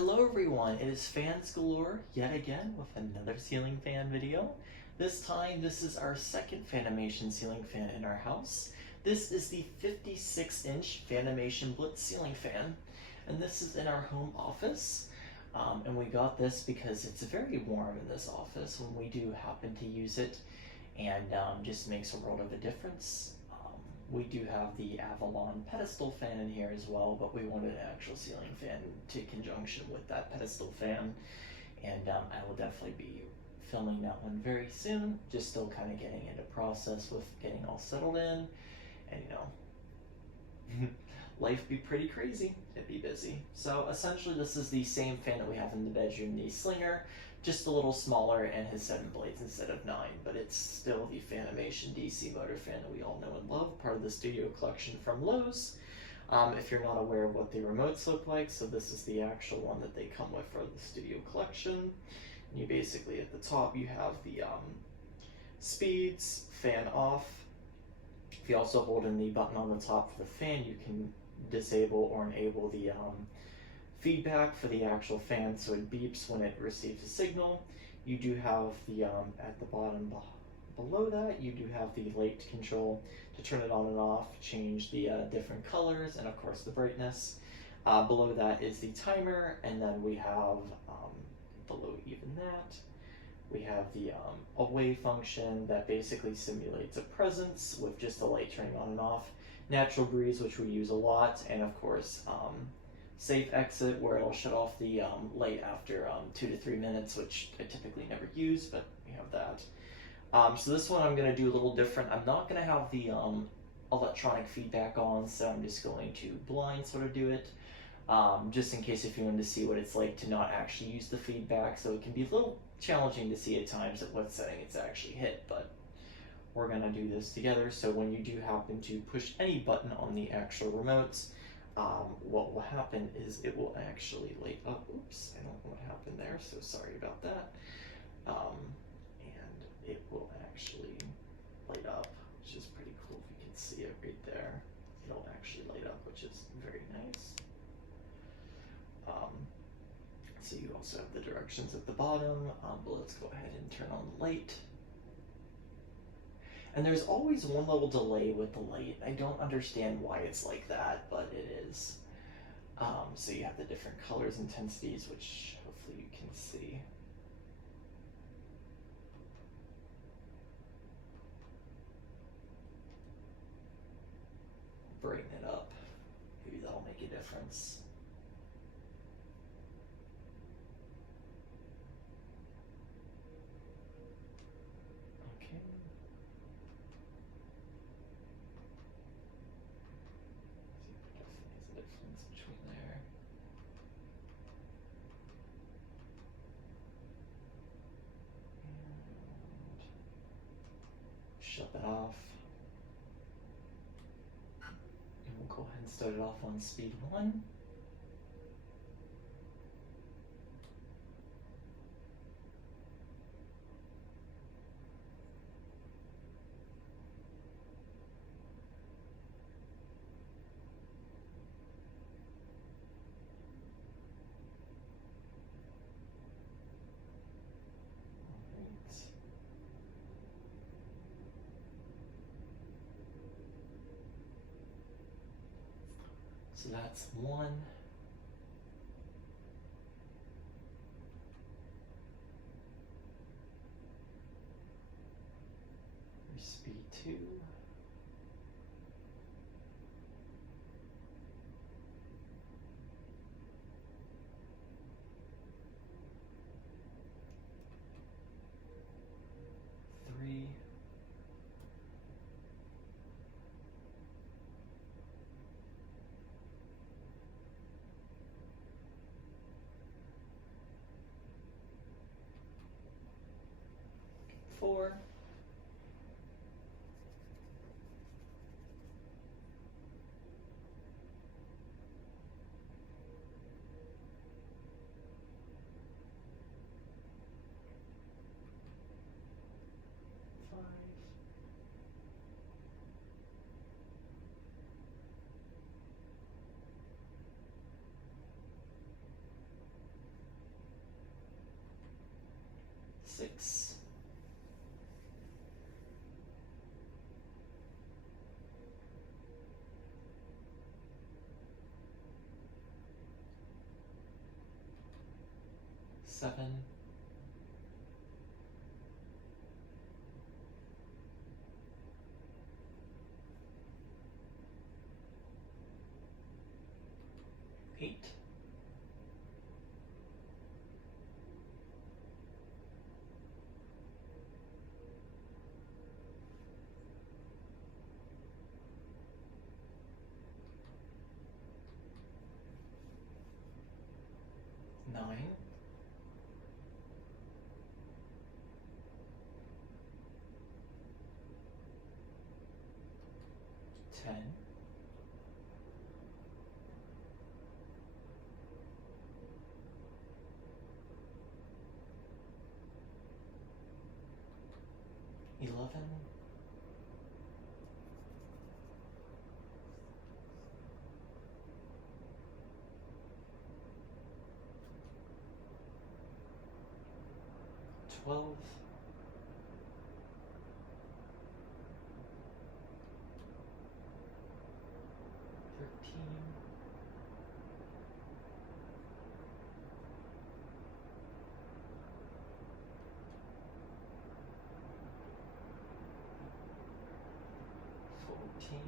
Hello everyone, it is Fans Galore yet again with another ceiling fan video. This time, this is our second Fanimation ceiling fan in our house. This is the 56-inch Fanimation Blitz ceiling fan, and this is in our home office. And we got this because it's very warm in this office when we do happen to use it, and just makes a world of a difference. We do have the Avalon pedestal fan in here as well, but we wanted an actual ceiling fan to conjunction with that pedestal fan, and I will definitely be filming that one very soon. Just still kind of getting into process with getting all settled in, and life be pretty crazy. It'd be busy. So essentially, this is the same fan that we have in the bedroom, the Slinger, just a little smaller and has 7 blades instead of 9, but it's still the Fanimation DC motor fan that we all know and love, part of the studio collection from Lowe's. If you're not aware of what the remotes look like, so this is the actual one that they come with for the studio collection. And you basically, at the top, you have the speeds, fan off. If you also hold in the button on the top for the fan, you can disable or enable the feedback for the actual fan, so it beeps when it receives a signal. You do have the, at the bottom below that, you do have the light control to turn it on and off, change the different colors, and of course the brightness. Below that is the timer, and then we have, below even that, we have the away function that basically simulates a presence with just the light turning on and off, natural breeze, which we use a lot, and of course safe exit, where it'll shut off the light after 2 to 3 minutes, which I typically never use, but we have that. So this one I'm going to do a little different. I'm not going to have the electronic feedback on, so I'm just going to blind sort of do it, just in case if you wanted to see what it's like to not actually use the feedback. So it can be a little challenging to see at times at what setting it's actually hit, but we're going to do this together. So when you do happen to push any button on the actual remotes, what will happen is it will actually light up. Oops, I don't know what happened there, so sorry about that. And it will actually light up, which is pretty cool. If you can see it right there, it'll actually light up, which is very nice. So you also have the directions at the bottom, but let's go ahead and turn on the light. And there's always one little delay with the light. I don't understand why it's like that, but it is. So you have the different colors, intensities, which hopefully you can see. Brighten it up. Maybe that'll make a difference. Shut that off. And we'll go ahead and start it off on speed 1. So that's 1. Speed 2. Three. 4. 5. 6. 7, 8, 9, 10, 11, 12, 13, 14.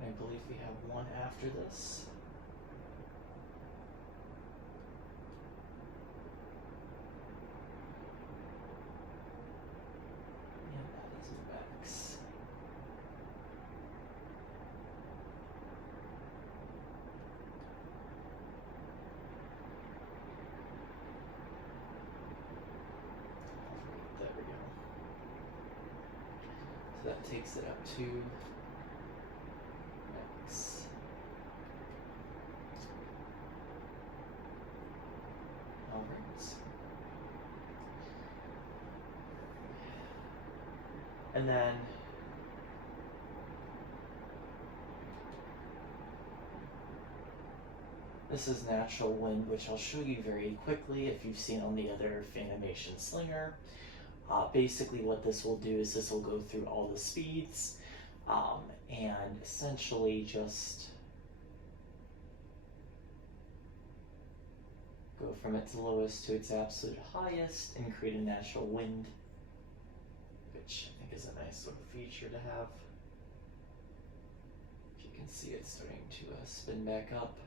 I believe we have one after this. And that is max. There we go. So that takes it up to max. All right. And then this is natural wind, which I'll show you very quickly if you've seen on the other Fanimation Slinger. Basically what this will do is this will go through all the speeds and essentially just go from its lowest to its absolute highest and create a natural wind, which I think is a nice little feature to have. If you can see it starting to spin back up.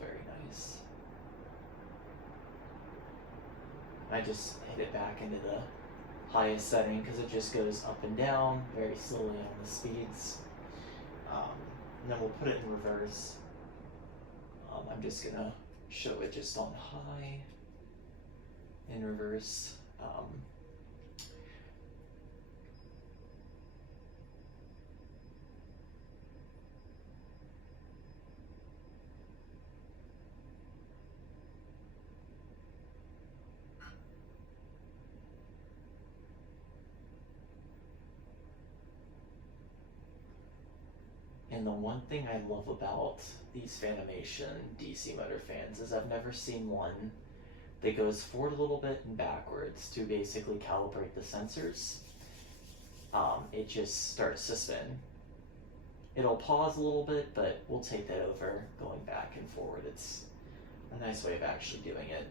Very nice. I just hit it back into the highest setting because it just goes up and down very slowly on the speeds. And then we'll put it in reverse. I'm just gonna show it just on high in reverse. And the one thing I love about these Fanimation DC motor fans is I've never seen one that goes forward a little bit and backwards to basically calibrate the sensors. It just starts to spin. It'll pause a little bit, but we'll take that over going back and forward. It's a nice way of actually doing it.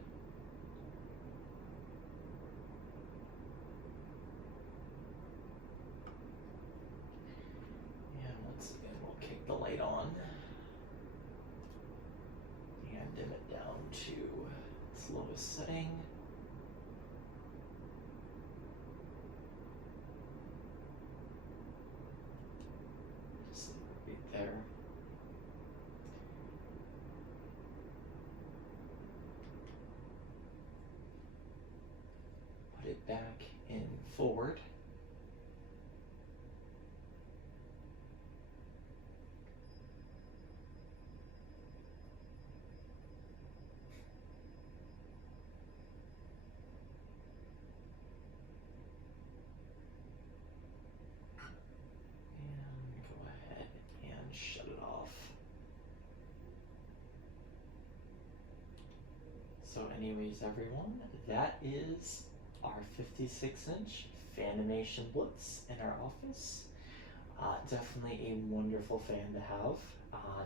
The light on and dim it down to its lowest setting. Just leave it right there. Put it back in forward. Shut it off. So anyways, everyone, that is our 56-inch Fanimation Blitz in our office. Definitely a wonderful fan to have.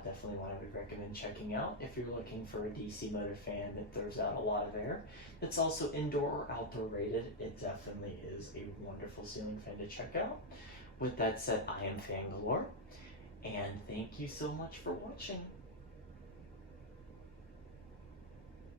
Definitely one I would recommend checking out if you're looking for a DC motor fan that throws out a lot of air. It's also indoor or outdoor rated. It definitely is a wonderful ceiling fan to check out. With that said, I am Fan Galore, and thank you so much for watching.